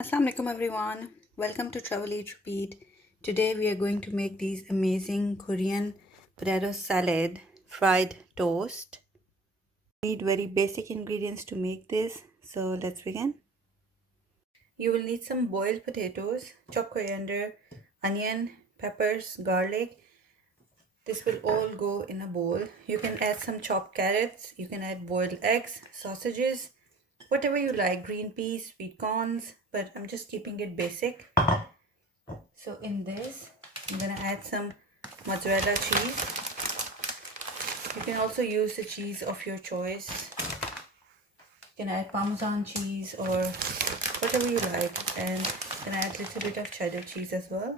Assalamu alaikum everyone. Welcome to Travel Eat Repeat. Today we are going to make these amazing Korean potato salad fried toast. We need very basic ingredients to make this. So let's begin. You will need some boiled potatoes, chopped coriander, onion, peppers, garlic. This will all go in a bowl. You can add some chopped carrots. You can add boiled eggs, sausages, whatever you like, green peas, sweet corns, but I'm just keeping it basic. So in this, I'm gonna add some mozzarella cheese. You can also use the cheese of your choice. You can add Parmesan cheese or whatever you like, and then add a little bit of cheddar cheese as well.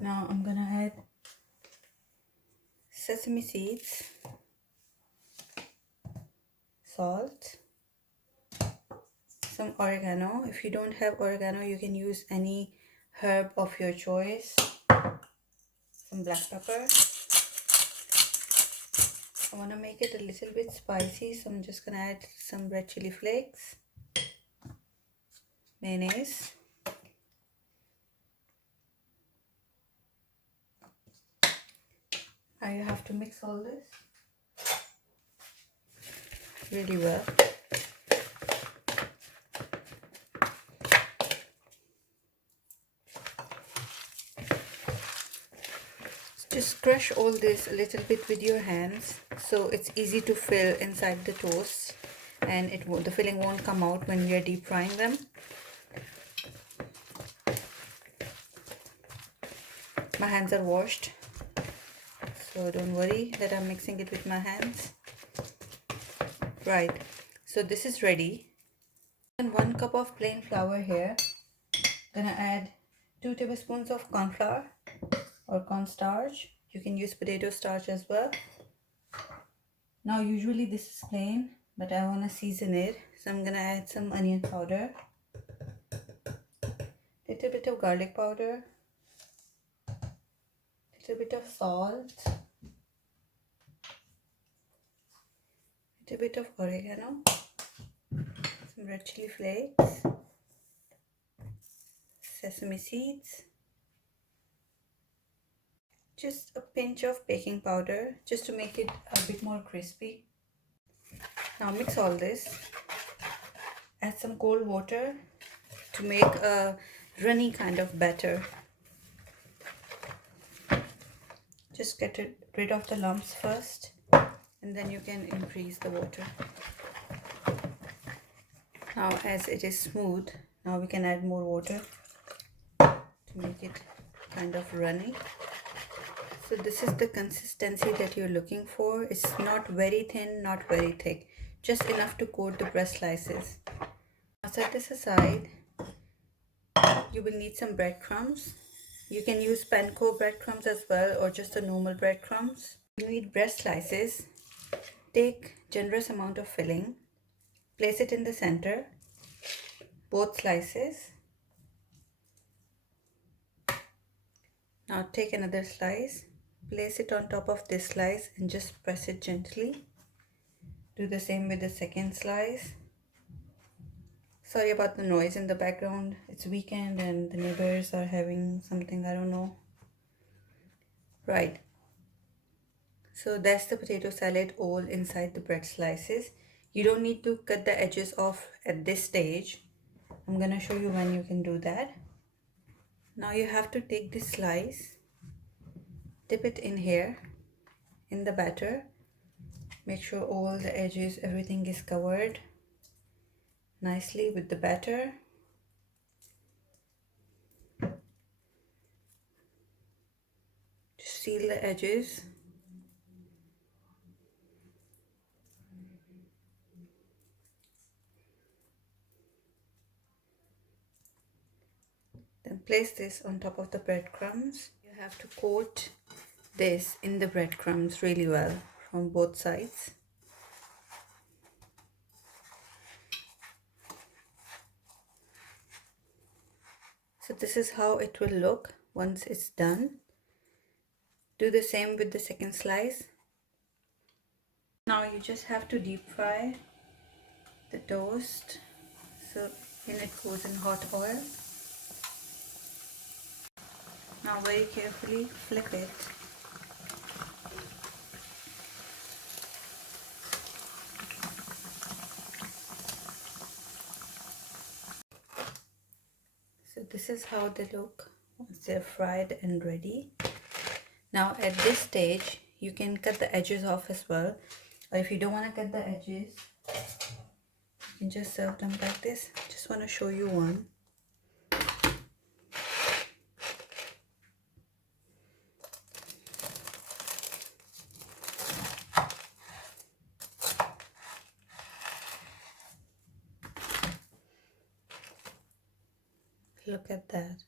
Now I'm gonna add sesame seeds, salt, some oregano. If you don't have oregano, you can use any herb of your choice. Some black pepper. I want to make it a little bit spicy, so I'm just gonna add some red chili flakes, mayonnaise, now you have to mix all this really well. Just crush all this a little bit with your hands so it's easy to fill inside the toast, and the filling won't come out when we are deep frying them. My hands are washed, so don't worry that I'm mixing it with my hands. Right, so this is ready. And 1 cup of plain flour here. Gonna add 2 tablespoons of corn flour or cornstarch. You can use potato starch as well. Now usually this is plain, but I want to season it, so I'm gonna add some onion powder, little bit of garlic powder, little bit of salt, little bit of oregano, some red chili flakes, sesame seeds, just a pinch of baking powder just to make it a bit more crispy. Now mix all this. Add some cold water to make a runny kind of batter. Just get rid of the lumps first, and then you can increase the water. Now as it is smooth, now we can add more water to make it kind of runny. So this is the consistency that you're looking for. It's not very thin, not very thick, just enough to coat the bread slices. Now set this aside. You will need some breadcrumbs. You can use panko breadcrumbs as well, or just the normal breadcrumbs. You need bread slices. Take generous amount of filling. Place it in the center, both slices. Now take another slice. Place it on top of this slice and just press it gently. Do the same with the second slice. Sorry about the noise in the background. It's weekend and the neighbors are having something, I don't know. Right. So that's the potato salad all inside the bread slices. You don't need to cut the edges off at this stage. I'm gonna show you when you can do that. Now you have to take this slice, dip it in here, in the batter. Make sure all the edges, everything is covered nicely with the batter. Just seal the edges. Then place this on top of the breadcrumbs. You have to coat this in the breadcrumbs really well from both sides. So this is how it will look once it's done. Do the same with the second slice. Now you just have to deep fry the toast. So then it goes in hot oil. Now very carefully flip it. So this is how they look once they're fried and ready. Now at this stage, you can cut the edges off as well. Or if you don't want to cut the edges, you can just serve them like this. Just want to show you one. Look at that.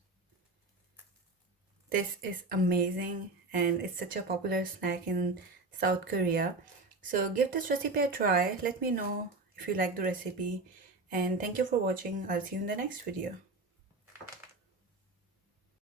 This is amazing and it's such a popular snack in South Korea. So give this recipe a try. Let me know if you like the recipe. And thank you for watching. I'll see you in the next video.